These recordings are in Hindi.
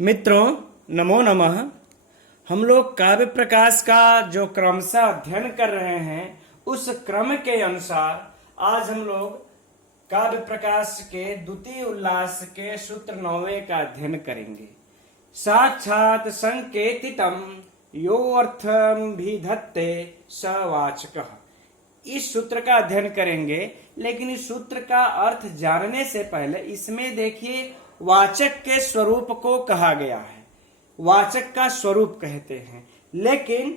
मित्रों, नमो नमः। हम लोग काव्य प्रकाश का जो क्रमशः अध्ययन कर रहे हैं, उस क्रम के अनुसार आज हम लोग काव्य प्रकाश के द्वितीय उल्लास के सूत्र 9वें का अध्ययन करेंगे। साक्षात संकेतितम यो अर्थम भिधत्ते स वाचकः। इस सूत्र का अध्ययन करेंगे, लेकिन इस सूत्र का अर्थ जानने से पहले इसमें देखिए वाचक के स्वरूप को कहा गया है। वाचक का स्वरूप कहते हैं, लेकिन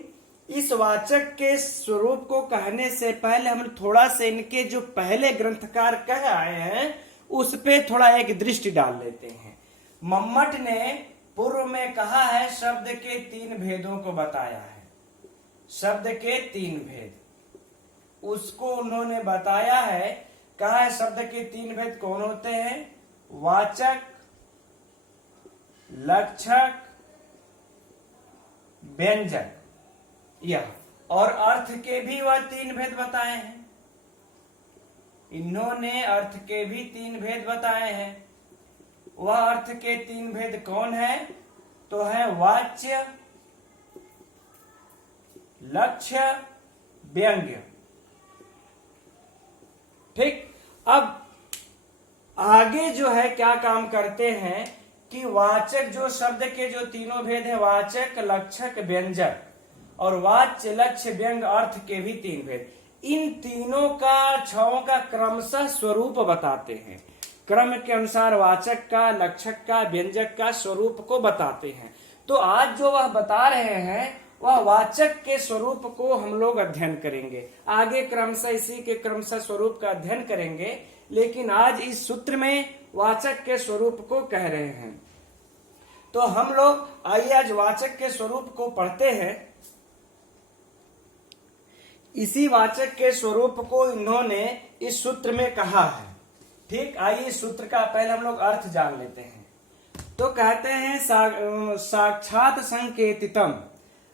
इस वाचक के स्वरूप को कहने से पहले हम थोड़ा से इनके जो पहले ग्रंथकार कह आए हैं उस पे थोड़ा एक दृष्टि डाल लेते हैं। मम्मट ने पूर्व में कहा है, शब्द के 3 भेदों को बताया है। शब्द के 3 भेद उसको उन्होंने बताया है। कहा है शब्द के 3 भेद कौन होते हैं? वाचक, लक्षक, व्यंजक। यह और अर्थ के भी वह 3 भेद बताए हैं। इन्होंने अर्थ के भी 3 भेद बताए हैं। वह अर्थ के 3 भेद कौन है? तो है वाच्य, लक्ष्य, व्यंग्य। ठीक। अब आगे जो है क्या काम करते हैं कि वाचक जो शब्द के जो तीनों भेद है, वाचक, लक्षक, व्यंजक, और वाच्य, लक्ष्य, व्यंग्य, अर्थ के भी 3 भेद, इन तीनों का छओं का क्रमशः स्वरूप बताते हैं। क्रम के अनुसार वाचक का, लक्षक का, व्यंजक का स्वरूप को बताते हैं। तो आज जो वह बता रहे हैं वह वाचक के स्वरूप को हम लोग अध्ययन करेंगे। आगे क्रमशः इसी के क्रमशः स्वरूप का अध्ययन करेंगे, लेकिन आज इस सूत्र में वाचक के स्वरूप को कह रहे हैं। तो हम लोग आइए आज वाचक के स्वरूप को पढ़ते हैं। इसी वाचक के स्वरूप को इन्होंने इस सूत्र में कहा है। ठीक। आइए इस सूत्र का पहले हम लोग अर्थ जान लेते हैं। तो कहते हैं साक्षात संकेतितम,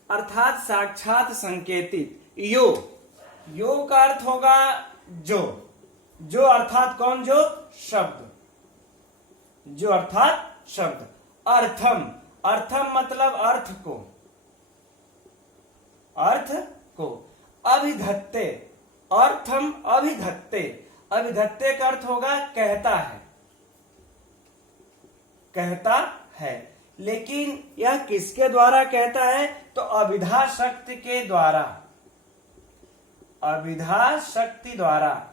अर्थात साक्षात संकेतित। यो का अर्थ होगा जो अर्थात कौन? जो शब्द, जो अर्थात शब्द। अर्थम मतलब अर्थ को अभिधत्ते, अर्थम अभिधत्ते। अभिधत्ते का अर्थ होगा कहता है। लेकिन यह किसके द्वारा कहता है? तो अभिधा शक्ति के द्वारा, अभिधा शक्ति द्वारा।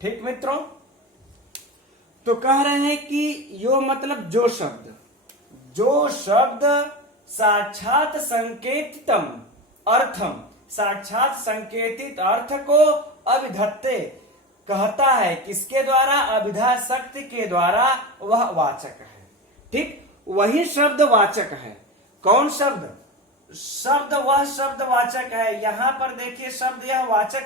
ठीक मित्रों, तो कह रहे हैं कि यो मतलब जो शब्द साक्षात संकेतितम अर्थम, साक्षात संकेतित अर्थ को अभिधत्ते कहता है। किसके द्वारा? अभिधा शक्ति के द्वारा, वह वाचक है। ठीक। वही शब्द वाचक है। कौन शब्द? वह शब्द वाचक है। यहां पर देखिए शब्द यह वाचक,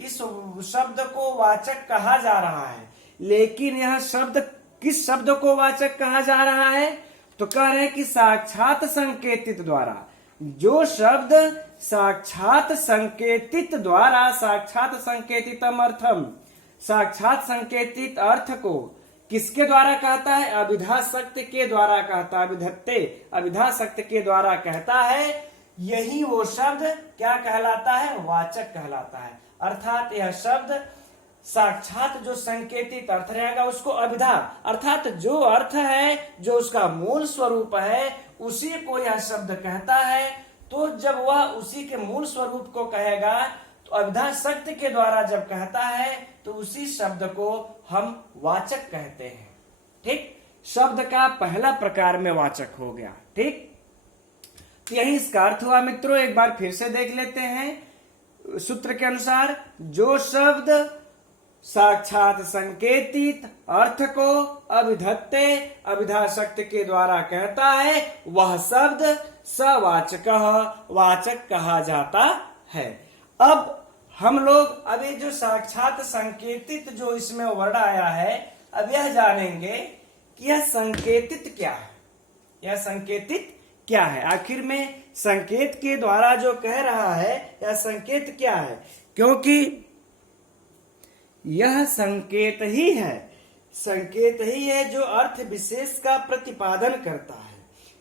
इस शब्द को वाचक कहा जा रहा है, लेकिन यह शब्द किस शब्द को वाचक कहा जा रहा है? तो कह रहे हैं कि साक्षात संकेतित द्वारा। जो शब्द साक्षात संकेतित द्वारा, साक्षात संकेतितम अर्थम, साक्षात संकेतित अर्थ को किसके द्वारा कहता है? अभिधा शक्ति के द्वारा कहता है। अभिधत्ते, अभिधा शक्ति के द्वारा कहता है। यही वो शब्द क्या कहलाता है? वाचक कहलाता है। अर्थात यह शब्द साक्षात जो संकेतित अर्थ रहेगा उसको अभिधा, अर्थात जो अर्थ है, जो उसका मूल स्वरूप है, उसी को यह शब्द कहता है। तो जब वह उसी के मूल स्वरूप को कहेगा, तो अभिधा शक्ति के द्वारा जब कहता है, तो उसी शब्द को हम वाचक कहते हैं। ठीक। शब्द का पहला प्रकार में वाचक हो गया। ठीक। तो यही इसका अर्थ हुआ मित्रों। एक बार फिर से देख लेते हैं। सूत्र के अनुसार जो शब्द साक्षात संकेतित अर्थ को अभिधत्ते, अभिधा शक्ति के द्वारा कहता है, वह शब्द सवाचकः, वाचक कहा जाता है। अब हम लोग अभी जो साक्षात संकेतित जो इसमें वर्ड आया है, अब यह जानेंगे कि यह संकेतित क्या है। यह संकेतित क्या है? आखिर में संकेत के द्वारा जो कह रहा है, यह संकेत क्या है? क्योंकि यह संकेत ही है, संकेत ही है जो अर्थ विशेष का प्रतिपादन करता है।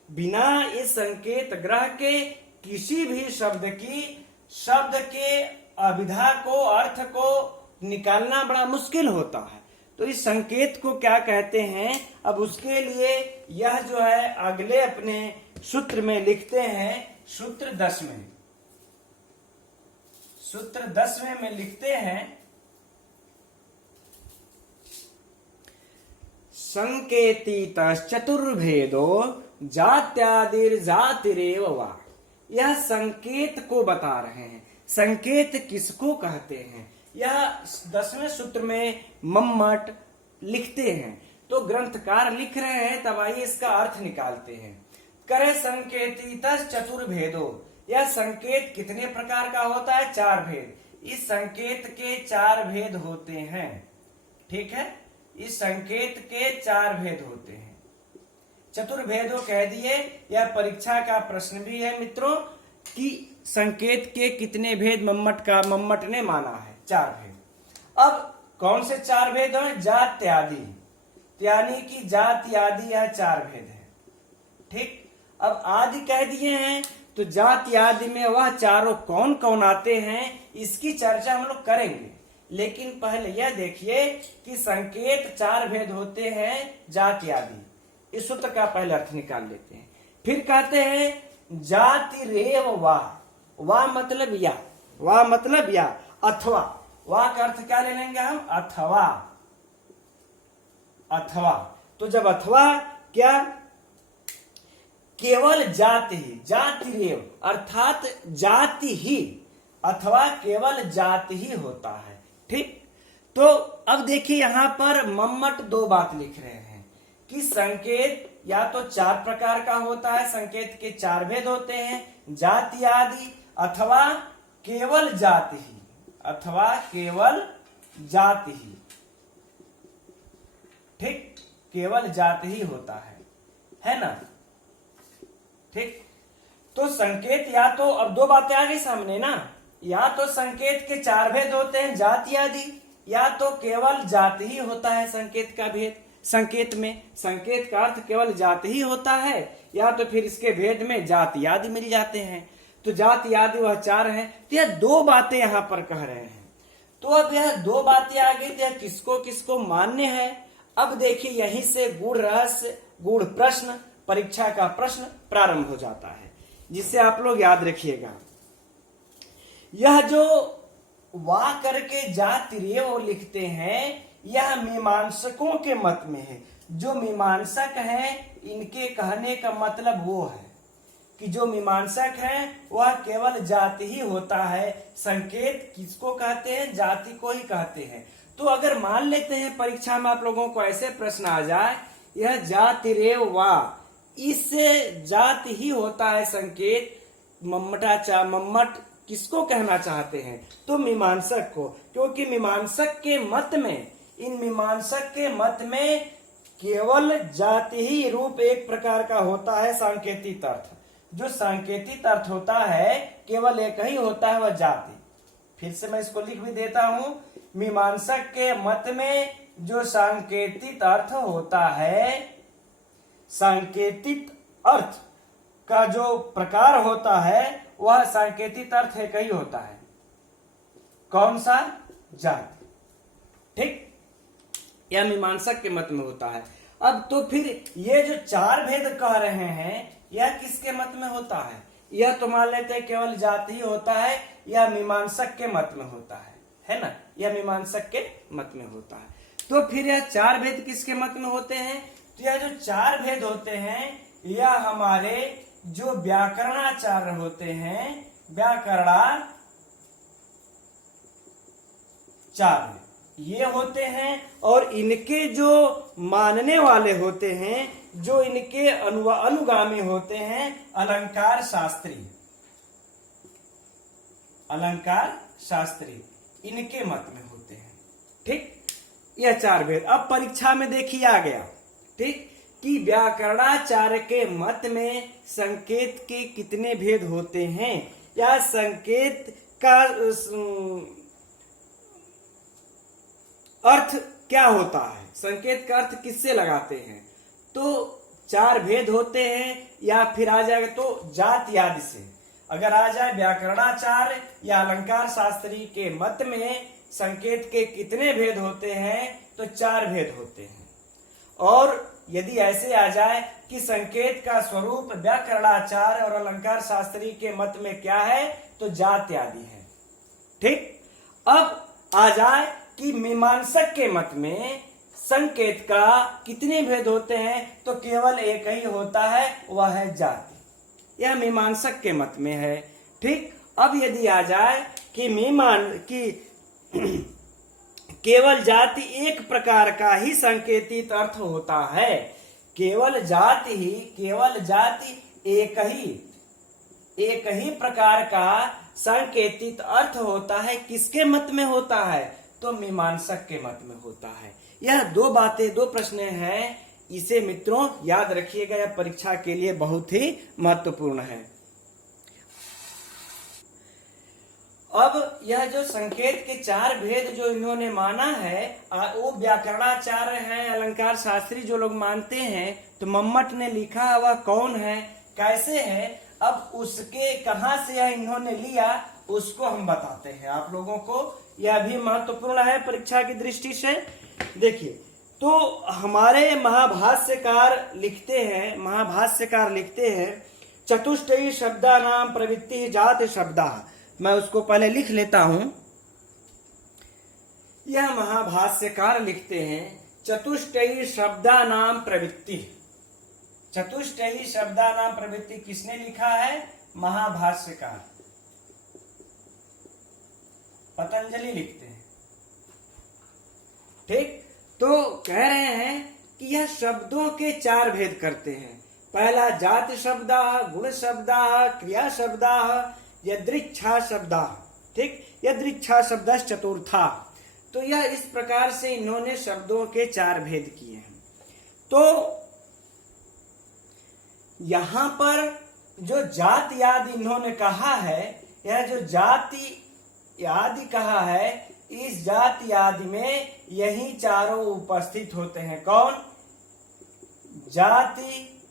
बिना इस संकेत ग्रह के किसी भी शब्द के अभिधा को, अर्थ को निकालना बड़ा मुश्किल होता है। तो इस संकेत को क्या कहते हैं, अब उसके लिए यह जो है अगले अपने सूत्र में लिखते हैं। सूत्र 10वें में लिखते हैं, संकेतित चतुर्भेदो जात्यादिर्जातिरेव वा। यह संकेत को बता रहे हैं। संकेत किसको कहते हैं, यह 10वें सूत्र में मम्मट लिखते हैं। तो ग्रंथकार लिख रहे हैं, तब आइए इसका अर्थ निकालते हैं। करे संकेतित चतुर्भेदो, यह संकेत कितने प्रकार का होता है, 4 भेद। इस संकेत के 4 भेद होते हैं, ठीक है। इस संकेत के 4 भेद होते हैं। चतुर्भेदों कह दिए, यह परीक्षा का प्रश्न भी है मित्रों कि संकेत के कितने भेद मम्मट ने माना है, 4 भेद। अब कौन से 4 भेद हैं, जात्यादि, यानी कि जाति आदि, यह 4 भेद है, ठीक। अब आदि कह दिए हैं, तो जाति आदि में वह चारों कौन कौन आते हैं, इसकी चर्चा हम लोग करेंगे। लेकिन पहले यह देखिए कि संकेत 4 भेद होते हैं जाति आदि। इस सूत्र का पहले अर्थ निकाल लेते हैं। फिर कहते हैं जाति रेव वाह, वाह मतलब या, वाह मतलब या, अथवा। वाह का अर्थ क्या ले लेंगे हम, अथवा, अथवा। तो जब अथवा क्या, केवल जाति ही, जाति रेव अर्थात जाति ही, अथवा केवल जाति ही होता है, ठीक। तो अब देखिए यहां पर मम्मट 2 बात लिख रहे हैं कि संकेत या तो 4 प्रकार का होता है, संकेत के 4 भेद होते हैं, जाति आदि, अथवा केवल जाति ही, अथवा केवल जाति ही, ठीक। केवल जाति ही होता है ना, ठीक। तो संकेत या तो, अब 2 बातें आ गई सामने ना, या तो संकेत के 4 भेद होते हैं जाति आदि, या तो केवल जाति ही होता है संकेत का भेद। संकेत में संकेत का अर्थ केवल जाति ही होता है, या तो फिर इसके भेद में जाति आदि मिल जाते हैं। तो जाति आदि वह 4 हैं। तो यह 2 बातें यहां पर कह रहे हैं। तो अब यह 2 बातें आ गई, तो किसको किसको मान्य है। अब देखिए यहीं से गूढ़ रहस्य, गूढ़ प्रश्न, परीक्षा का प्रश्न प्रारंभ हो जाता है, जिसे आप लोग याद रखिएगा। यह जो वा करके जाति रेव लिखते हैं, यह मीमांसकों के मत में है। जो मीमांसक हैं, इनके कहने का मतलब वो है कि जो मीमांसक हैं वह केवल जाति ही होता है। संकेत किसको कहते हैं, जाति को ही कहते हैं। तो अगर मान लेते हैं परीक्षा में आप लोगों को ऐसे प्रश्न आ जाए, यह जाति रेव वा, इससे जाति ही होता है संकेत, मम्मट किसको कहना चाहते हैं, तो मीमांसक को। क्योंकि मीमांसक के मत में, इन मीमांसक के मत में केवल जाति ही रूप एक प्रकार का होता है सांकेतिक अर्थ। जो सांकेतिक अर्थ होता है केवल एक ही होता है, वह जाति। फिर से मैं इसको लिख भी देता हूं, मीमांसक के मत में जो सांकेतिक अर्थ होता है, सांकेतिक अर्थ का जो प्रकार होता है वह सांकेतिक अर्थ एक ही होता है। कौन सा, जाति, ठीक। यह मीमांसक के मत में होता है। अब तो फिर ये जो 4 भेद कह रहे हैं, यह किसके मत में होता है, यह तो मान लेते हैं केवल जाति ही होता है, यह मीमांसक के मत में होता है ना, यह मीमांसक के मत में होता है। तो फिर यह 4 भेद किसके मत में होते हैं, तो यह जो 4 भेद होते हैं, यह हमारे जो व्याकरणाचार्य होते हैं, व्याकरणाचार्य ये होते हैं। और इनके जो मानने वाले होते हैं, जो इनके अनुगामी होते हैं, अलंकार शास्त्री, अलंकार शास्त्री इनके मत में होते हैं, ठीक। यह 4 भेद अब परीक्षा में देखिए आ गया, ठीक, कि व्याकरणाचार्य के मत में संकेत के कितने भेद होते हैं, या संकेत का अर्थ क्या होता है, संकेत का अर्थ किससे लगाते हैं, तो चार भेद होते हैं, या फिर आ जाएगा तो जात आदि से। अगर आ जाए व्याकरणाचार्य या अलंकार शास्त्री के मत में संकेत के कितने भेद होते हैं, तो चार भेद होते हैं। और यदि ऐसे आ जाए कि संकेत का स्वरूप व्याकरणाचार्य और अलंकार शास्त्री के मत में क्या है, तो जात आदि है। ठीक, अब आ जाए कि मीमांसक के मत में संकेत का कितने भेद होते हैं, तो केवल एक ही होता है, वह है जाति। यह मीमांसक के मत में है। ठीक, अब यदि आ जाए कि केवल जाति एक प्रकार का ही संकेतित अर्थ होता है, केवल जाति एक ही प्रकार का संकेतित अर्थ होता है, किसके मत में होता है, तो मीमांसक के मत में होता है। यह दो प्रश्न हैं, इसे मित्रों याद रखिएगा, यह परीक्षा के लिए बहुत ही महत्वपूर्ण है। अब यह जो संकेत के चार भेद जो इन्होंने माना है, वो व्याकरणाचार्य हैं, अलंकार शास्त्री जो लोग मानते हैं, तो मम्मट ने लिखा वह कौन है, कैसे है, अब उसके कहां से यह इन्होंने लिया उसको हम बताते हैं आप लोगों को। यह भी महत्वपूर्ण है परीक्षा की दृष्टि से। देखिए, तो हमारे महाभाष्यकार लिखते हैं चतुष्टयी शब्दानाम प्रवृत्ति जाति शब्दा। मैं उसको पहले लिख लेता हूं। यह महाभाष्यकार लिखते हैं चतुष्टयी शब्दानाम प्रवृत्ति। चतुष्टयी शब्दानाम प्रवृत्ति किसने लिखा है, महाभाष्यकार पतंजलि लिखते हैं। ठीक, तो कह रहे हैं कि यह शब्दों के चार भेद करते हैं। पहला जाति शब्दा, गुण शब्दा, क्रिया शब्दा, यदृच्छा शब्दा। ठीक, यदृच्छा शब्द चतुर्था। तो यह इस प्रकार से इन्होंने शब्दों के चार भेद किए हैं। तो यहां पर जो जाति आदि इन्होंने कहा है, यह जो जाति आदि कहा है, इस जाति आदि में यही चारों उपस्थित होते हैं। कौन, जाति,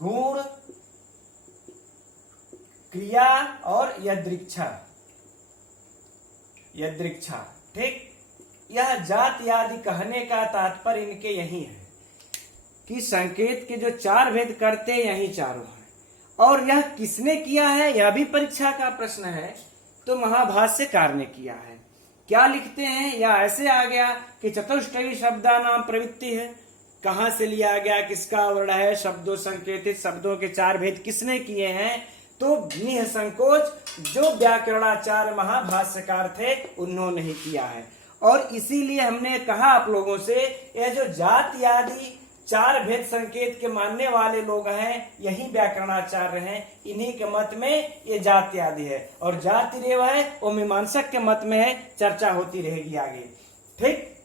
गुण, क्रिया और यदृच्छा। ठीक, यह जाति आदि कहने का तात्पर्य इनके यही है कि संकेत के जो चार भेद करते हैं, यही चारों हैं। और यह किसने किया है, यह भी परीक्षा का प्रश्न है, तो महाभाष्यकार ने किया है। क्या लिखते हैं, या ऐसे आ गया कि चतुष्टयी शब्दानाम प्रवृत्ति है, कहां से लिया गया, किसका वर्ण है, शब्दों संकेतित शब्दों के चार भेद किसने किए हैं, तो निसंकोच जो व्याकरणाचार्य महाभाष्यकार थे उन्होंने ही किया है। और इसीलिए हमने कहा आप लोगों से, यह जो जाति आदि चार भेद संकेत के मानने वाले लोग हैं, यही व्याकरणाचार्य हैं, इन्हीं के मत में ये जाति आदि है। और जाति रेव है वो मीमांसक के मत में है, चर्चा होती रहेगी आगे। ठीक,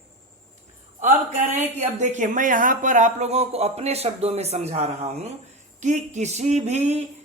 अब कह रहे हैं कि अब देखिए, मैं यहाँ पर आप लोगों को अपने शब्दों में समझा रहा हूं कि किसी भी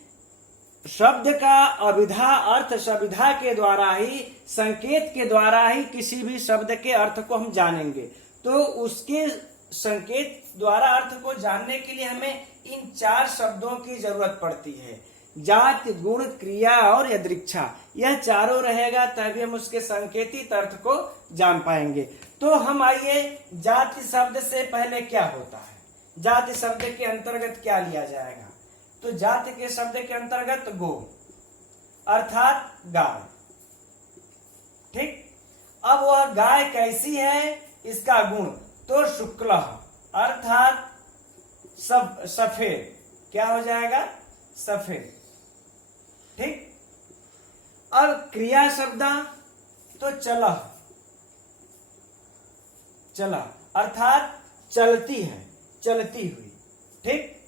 शब्द का अभिधा अर्थ सविधा के द्वारा ही, संकेत के द्वारा ही किसी भी शब्द के अर्थ को हम जानेंगे। तो उसके संकेत द्वारा अर्थ को जानने के लिए हमें इन चार शब्दों की जरूरत पड़ती है, जाति, गुण, क्रिया और यदृच्छा। यह चारों रहेगा तभी हम उसके संकेतित अर्थ को जान पाएंगे। तो हम आइए, जाति शब्द से पहले क्या होता है, जाति शब्द के अंतर्गत क्या लिया जाएगा, तो जाति के शब्द के अंतर्गत गो अर्थात गाय। ठीक, अब वह गाय कैसी है, इसका गुण तो शुक्ल अर्थात सफेद, क्या हो जाएगा, सफेद। ठीक, अब क्रिया शब्द तो चला अर्थात चलती है, चलती हुई। ठीक,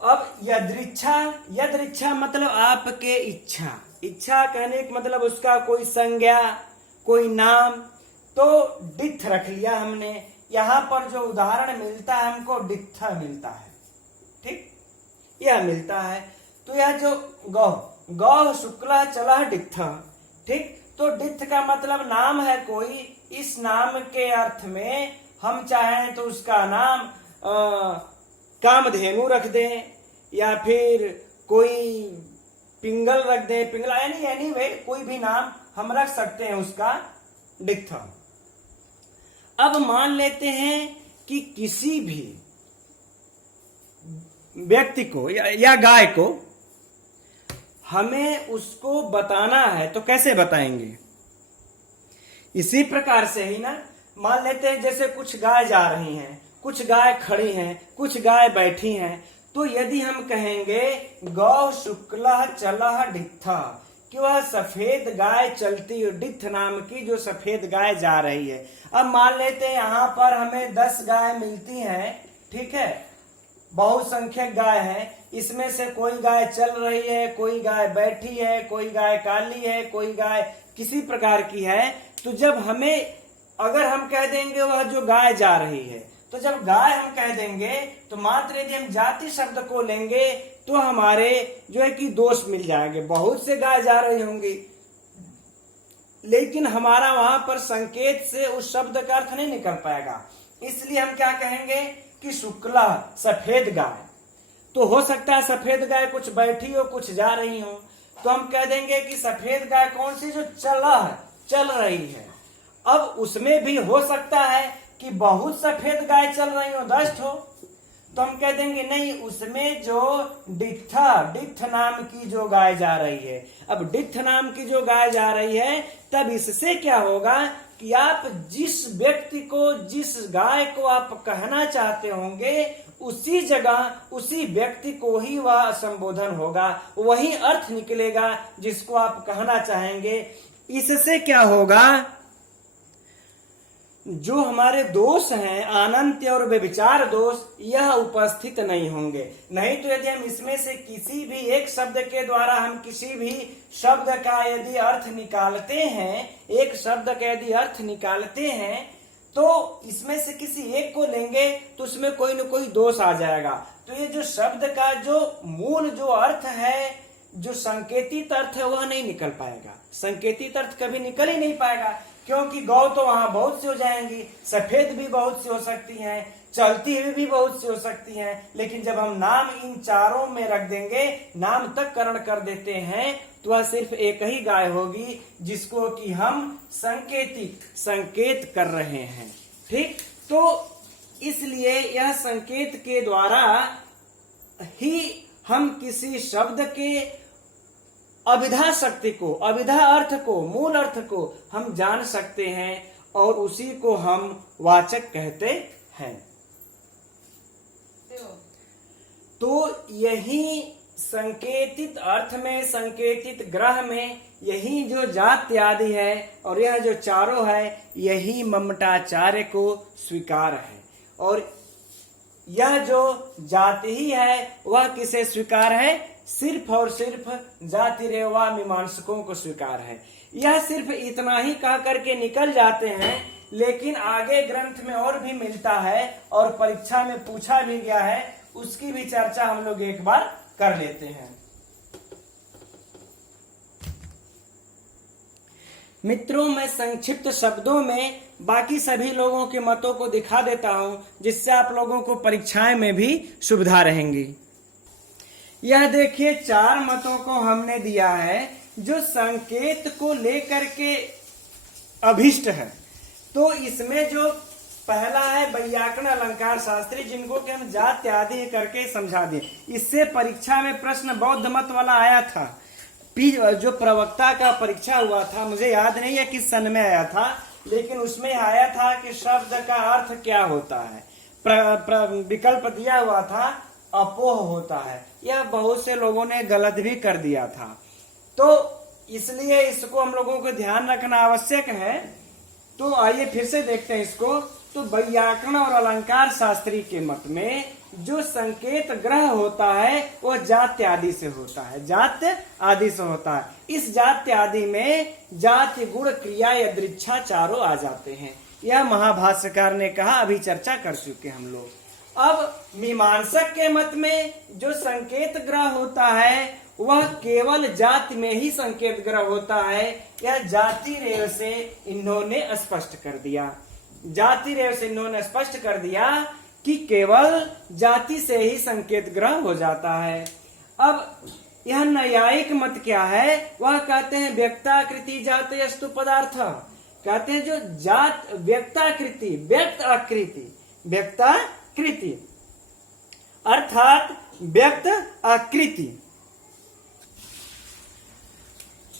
अब यदृच्छा मतलब आपके इच्छा कहने का मतलब उसका कोई संज्ञा, कोई नाम, तो डिथ रख लिया हमने। यहां पर जो उदाहरण मिलता है हमको डिथ मिलता है। ठीक, यह मिलता है। तो यह जो गौ गौ शुक्ल चला डित्थ। ठीक, तो डित्थ का मतलब नाम है कोई। इस नाम के अर्थ में हम चाहें तो उसका नाम कामधेनु रख दें, या फिर कोई पिंगल रख दें, पिंगला यानी एनीवे कोई भी नाम हम रख सकते हैं उसका डित्थ। अब मान लेते हैं कि किसी भी व्यक्ति को या गाय को हमें उसको बताना है, तो कैसे बताएंगे? इसी प्रकार से ही ना, मान लेते हैं जैसे कुछ गाय जा रही हैं, कुछ गाय खड़ी हैं, कुछ गाय बैठी हैं, तो यदि हम कहेंगे गौ शुक्ल चला डित्थ, कि वह सफेद गाय चलती है, डित्थ नाम की जो सफेद गाय जा रही है। अब मान लेते हैं यहाँ पर हमें 10 गाय मिलती हैं, ठीक है, बहुसंख्यक गाय है, इसमें से कोई गाय चल रही है, कोई गाय बैठी है, कोई गाय काली है, कोई गाय किसी प्रकार की है। तो जब हमें अगर हम कह देंगे वह जो गाय जा रही है, तो जब गाय हम कह देंगे तो मात्र यदि हम जाति शब्द को लेंगे तो हमारे जो है कि दोष मिल जाएंगे। बहुत से गाय जा रही होंगी, लेकिन हमारा वहां पर संकेत से उस शब्द का अर्थ नहीं निकल पाएगा। इसलिए हम क्या कहेंगे कि शुक्ला सफेद गाय। तो हो सकता है सफेद गाय कुछ बैठी हो, कुछ जा रही हो, तो हम कह देंगे कि सफेद गाय कौन सी, जो चल रही है। अब उसमें भी हो सकता है कि बहुत सफेद गाय चल रही हो, 10 हो, तो हम कह देंगे नहीं, उसमें जो डित्थ नाम की जो गाय जा रही है। अब डित्थ नाम की जो गाय जा रही है, तब इससे क्या होगा कि आप जिस व्यक्ति को, जिस गाय को आप कहना चाहते होंगे, उसी जगह उसी व्यक्ति को ही वह संबोधन होगा, वही अर्थ निकलेगा जिसको आप कहना चाहेंगे। इससे क्या होगा, जो हमारे दोष हैं अनंत और व्यभिचार दोष, यह उपस्थित नहीं होंगे। नहीं तो यदि हम इसमें से किसी भी एक शब्द के द्वारा हम किसी भी शब्द का यदि अर्थ निकालते हैं, एक शब्द का यदि अर्थ निकालते हैं, तो इसमें से किसी एक को लेंगे तो उसमें कोई न कोई दोष आ जाएगा। तो ये जो शब्द का जो मूल जो अर्थ है, जो संकेतित अर्थ है, वह नहीं निकल पाएगा। संकेतित अर्थ कभी निकल ही नहीं पाएगा, क्योंकि गौ तो वहां बहुत सी हो जाएंगी, सफेद भी बहुत सी हो सकती हैं, चलती हुई भी बहुत सी हो सकती हैं। लेकिन जब हम नाम इन चारों में रख देंगे, नाम तक करण कर देते हैं, तो वह सिर्फ एक ही गाय होगी जिसको कि हम संकेत कर रहे हैं। ठीक, तो इसलिए यह संकेत के द्वारा ही हम किसी शब्द के अभिधा शक्ति को, अभिधा अर्थ को, मूल अर्थ को हम जान सकते हैं, और उसी को हम वाचक कहते हैं। तो यही संकेतित अर्थ में, संकेतित ग्रह में यही जो जाति आदि है और यह जो चारों है, यही ममटाचार्य को स्वीकार है। और यह जो जाति ही है वह किसे स्वीकार है? सिर्फ और सिर्फ जाति रेवा मीमांसकों को स्वीकार है। यह सिर्फ इतना ही कह करके निकल जाते हैं, लेकिन आगे ग्रंथ में और भी मिलता है और परीक्षा में पूछा भी गया है, उसकी भी चर्चा हम लोग एक बार कर लेते हैं। मित्रों, मैं संक्षिप्त शब्दों में बाकी सभी लोगों के मतों को दिखा देता हूं, जिससे आप लोगों को परीक्षाएं में भी सुविधा रहेंगी। यह देखिए 4 मतों को हमने दिया है जो संकेत को लेकर के अभिष्ट है। तो इसमें जो पहला है वैयाकरण अलंकार शास्त्री, जिनको कि हम जाति आदि करके समझा दिए। इससे परीक्षा में प्रश्न बौद्ध मत वाला आया था। जो प्रवक्ता का परीक्षा हुआ था, मुझे याद नहीं है किस सन में आया था, लेकिन उसमें आया था कि शब्द का अर्थ क्या होता है। विकल्प दिया हुआ था अपोह होता है। यह बहुत से लोगों ने गलत भी कर दिया था, तो इसलिए इसको हम लोगों को ध्यान रखना आवश्यक है। तो आइए फिर से देखते हैं इसको। तो वैयाकरण और अलंकार शास्त्री के मत में जो संकेत ग्रह होता है वो जाति आदि से होता है, जाति आदि से होता है। इस जाति आदि में जाति गुण क्रिया यदृच्छा चारों आ जाते हैं। यह महाभाष्यकार ने कहा, अभी चर्चा कर चुके हम लोग। अब मीमांसक के मत में जो संकेत ग्रह होता है वह केवल जाति में ही संकेत ग्रह होता है। यह जाति रेव से इन्होंने स्पष्ट कर दिया। जाति रेव से इन्होंने स्पष्ट कर दिया कि केवल जाति से ही संकेत ग्रह हो जाता है। अब यह न्यायिक मत क्या है? वह कहते हैं व्यक्ताकृति जातयस्तु पदार्थ। कहते हैं जो जात व्यक्ताकृति, व्यक्त आकृति, व्यक्ताकृति अर्थात व्यक्त आकृति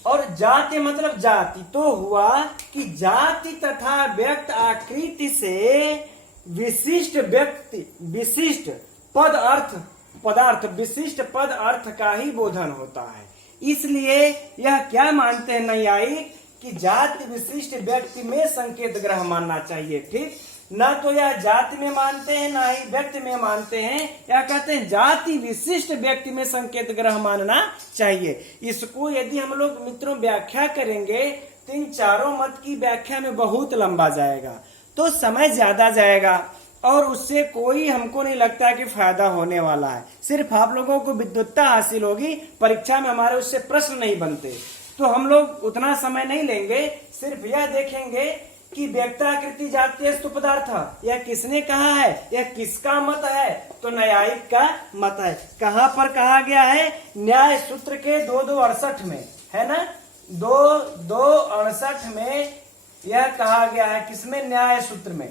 और जाति मतलब जाति, तो हुआ कि जाति तथा व्यक्त आकृति से विशिष्ट व्यक्ति, विशिष्ट पद अर्थ, पदार्थ, विशिष्ट पद अर्थ का ही बोधन होता है। इसलिए यह क्या मानते हैं न्यायिक कि जाति विशिष्ट व्यक्ति में संकेत ग्रह मानना चाहिए। ठीक, ना तो यह जाति में मानते हैं ना ही व्यक्ति में मानते हैं। यह कहते हैं जाति विशिष्ट व्यक्ति में संकेत ग्रह मानना चाहिए। इसको यदि हम लोग मित्रों व्याख्या करेंगे तो इन चारों मत की व्याख्या में बहुत लंबा जाएगा, तो समय ज्यादा जाएगा और उससे कोई हमको नहीं लगता कि फायदा होने वाला है। सिर्फ आप लोगों को विद्वत्ता हासिल होगी, परीक्षा में हमारे उससे प्रश्न नहीं बनते, तो हम लोग उतना समय नहीं लेंगे। सिर्फ यह देखेंगे कि व्यक्ताकृति जातीयस्तु पदार्थ यह किसने कहा है, यह किसका मत है? तो न्यायिक का मत है। कहाँ पर कहा गया है? न्याय सूत्र के 2-2-68 में, है ना, 2-2-68 में यह कहा गया है। किसमें? न्याय सूत्र में।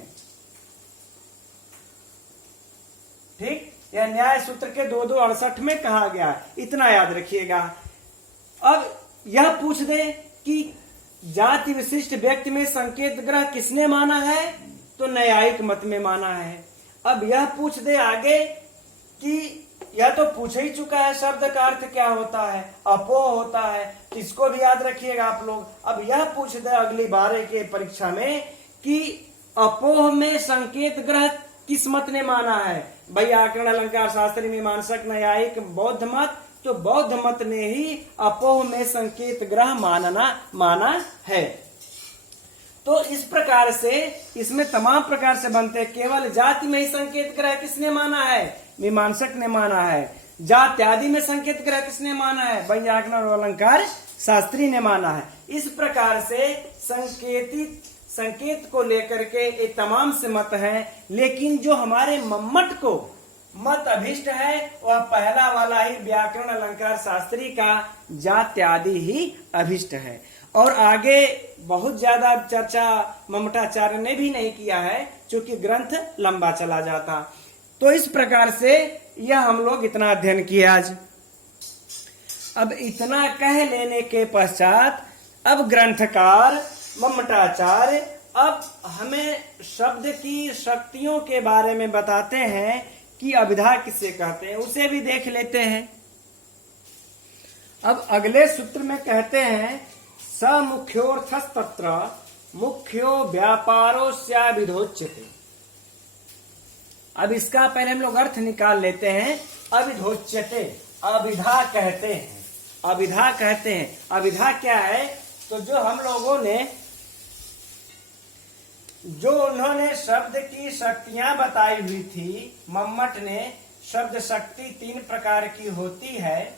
ठीक, यह न्याय सूत्र के 2-2-68 में कहा गया है, इतना याद रखिएगा। अब यह पूछ दे कि जाति विशिष्ट व्यक्ति में संकेत ग्रह किसने माना है? तो न्यायिक मत में माना है। अब यह पूछ दे आगे कि यह तो पूछ ही चुका है शब्द का अर्थ क्या होता है, अपोह होता है, इसको भी याद रखिएगा आप लोग। अब यह पूछ दे अगली बार के परीक्षा में कि अपोह में संकेत ग्रह किस मत ने माना है? व्याकरण अलंकार शास्त्री मीमांसक न्यायिक बौद्ध मत, तो बौद्ध मत ने ही अपोह में संकेत ग्रह माना है। तो इस प्रकार से इसमें तमाम प्रकार से बनते हैं। केवल जाति में ही संकेत ग्रह किसने माना है? मीमांसक ने माना है। जाति आदि में संकेत ग्रह किसने माना है? व्याकरण और अलंकार शास्त्री ने माना है। इस प्रकार से संकेत को लेकर के ये तमाम से मत हैं, लेकिन जो हमारे मम्मट को मत अभिष्ट है वह पहला वाला ही व्याकरण अलंकार शास्त्री का जाति आदि ही अभिष्ट है। और आगे बहुत ज्यादा चर्चा ममटाचार्य ने भी नहीं किया है, क्योंकि ग्रंथ लंबा चला जाता। तो इस प्रकार से यह हम लोग इतना अध्ययन किए आज। अब इतना कह लेने के पश्चात अब ग्रंथकार ममटाचार्य अब हमें शब्द की शक्तियों के बारे में बताते हैं कि अभिधा किसे कहते हैं, उसे भी देख लेते हैं। अब अगले सूत्र में कहते हैं स मुख्योर्थस्तत्र मुख्यो व्यापारोस्याभिधोच्यते। अब इसका पहले हम लोग अर्थ निकाल लेते हैं। अभिधोच्यते, अभिधा कहते हैं, अभिधा कहते हैं। अभिधा क्या है? तो जो हम लोगों ने उन्होंने शब्द की शक्तियां बताई हुई थी, मम्मट ने, शब्द शक्ति 3 प्रकार की होती है।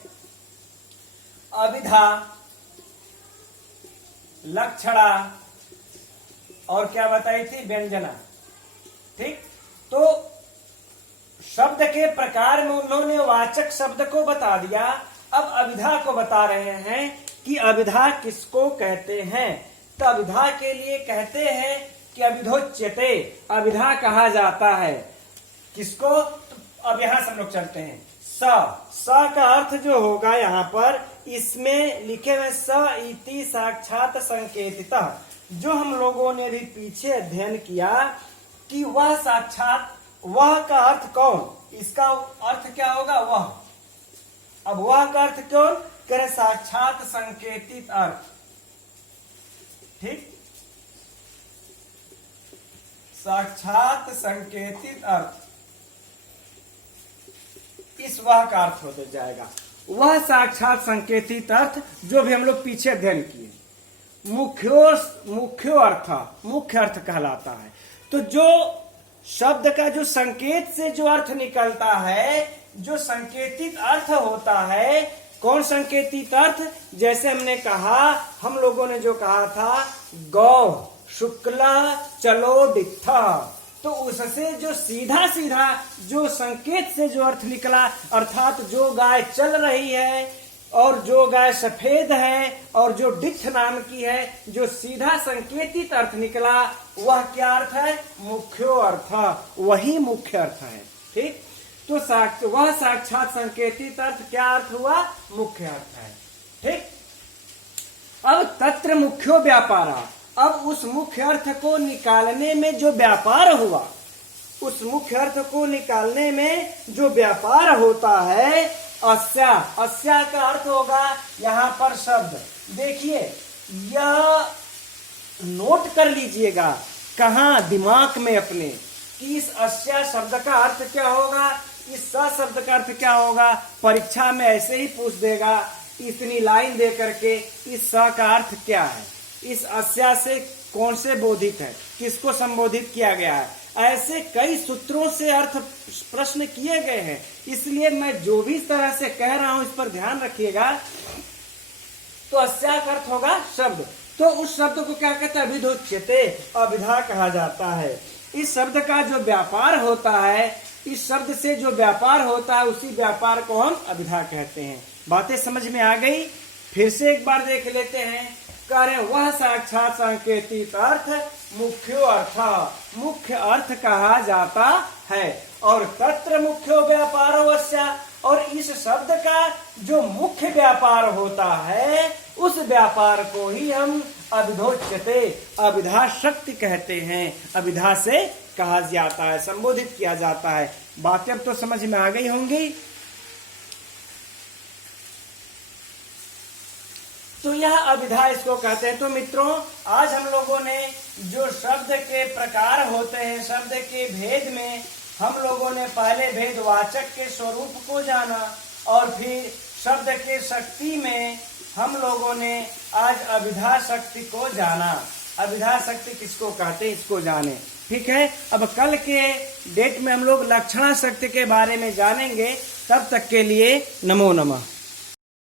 अभिधा, लक्षणा और क्या बताई थी? व्यंजना। ठीक, तो शब्द के प्रकार में उन्होंने वाचक शब्द को बता दिया। अब अभिधा को बता रहे हैं कि अभिधा किसको कहते हैं। तो अभिधा के लिए कहते हैं कि अभिधोच्यते, अभिधा कहा जाता है। किसको? तो अब यहां से हम लोग चलते हैं। स का अर्थ जो होगा यहाँ पर, इसमें लिखे हुए स इति साक्षात संकेतितः, जो हम लोगों ने भी पीछे अध्ययन किया कि वह साक्षात, वह का अर्थ कौन, इसका अर्थ क्या होगा? वह। अब वह का अर्थ कौन करे? साक्षात संकेतित अर्थ। ठीक, साक्षात संकेतित अर्थ, इस वह का अर्थ हो जाएगा। वह साक्षात संकेतित अर्थ जो भी हम लोग पीछे अध्ययन किए, मुख्यो अर्थ, मुख्य अर्थ कहलाता है। तो जो शब्द का जो संकेत से जो अर्थ निकलता है, जो संकेतित अर्थ होता है, कौन संकेतित अर्थ? जैसे हमने कहा, हम लोगों ने जो कहा था, गौ शुक्ला चलो डित्था, तो उससे जो सीधा सीधा जो संकेत से जो अर्थ निकला, अर्थात जो गाय चल रही है और जो गाय सफेद है और जो डिठ नाम की है, जो सीधा संकेतित अर्थ निकला, वह क्या अर्थ है? मुख्यो अर्थ, वही मुख्य अर्थ है। ठीक, तो वह साक्षात संकेतित अर्थ क्या अर्थ हुआ? मुख्य अर्थ है। ठीक, अब तत्र मुख्यो व्यापारा, अब उस मुख्य अर्थ को निकालने में जो व्यापार हुआ, उस मुख्य अर्थ को निकालने में जो व्यापार होता है, अस्या, अस्या का अर्थ होगा यहाँ पर शब्द। देखिए, यह नोट कर लीजिएगा कहाँ, दिमाग में अपने, कि इस अस्या शब्द का अर्थ क्या होगा, इस स शब्द का अर्थ क्या होगा। परीक्षा में ऐसे ही पूछ देगा, इतनी लाइन दे करके, इस स का अर्थ क्या है, इस अस्या से कौन से बोधित है, किसको संबोधित किया गया है। ऐसे कई सूत्रों से अर्थ प्रश्न किए गए हैं, इसलिए मैं जो भी इस तरह से कह रहा हूं इस पर ध्यान रखिएगा। तो अस्या का अर्थ होगा शब्द, तो उस शब्द को क्या कहते हैं? अभिधोच्यते, अभिधा कहा जाता है। इस शब्द का जो व्यापार होता है, इस शब्द से जो व्यापार होता है, उसी व्यापार को हम अभिधा कहते हैं। बातें समझ में आ गई? फिर से एक बार देख लेते हैं। कह रहे वह साक्षात संकेतित अर्थ मुख्यो अर्थ, मुख्य अर्थ कहा जाता है। और तत्र मुख्यो व्यापारो अस्या, और इस शब्द का जो मुख्य व्यापार होता है, उस व्यापार को ही हम अभिधोच्यते, अभिधा शक्ति कहते हैं। अभिधा से कहा जाता है, संबोधित किया जाता है। बातें अब तो समझ में आ गई होंगी। तो यह अभिधा इसको कहते हैं। तो मित्रों, आज हम लोगों ने जो शब्द के प्रकार होते हैं, शब्द के भेद में हम लोगों ने पहले भेदवाचक के स्वरूप को जाना, और फिर शब्द के शक्ति में हम लोगों ने आज अभिधा शक्ति को जाना। अभिधा शक्ति किसको कहते हैं, इसको जाने। ठीक है, अब कल के डेट में हम लोग लक्षणा शक्ति के बारे में जानेंगे। तब तक के लिए नमो नमः।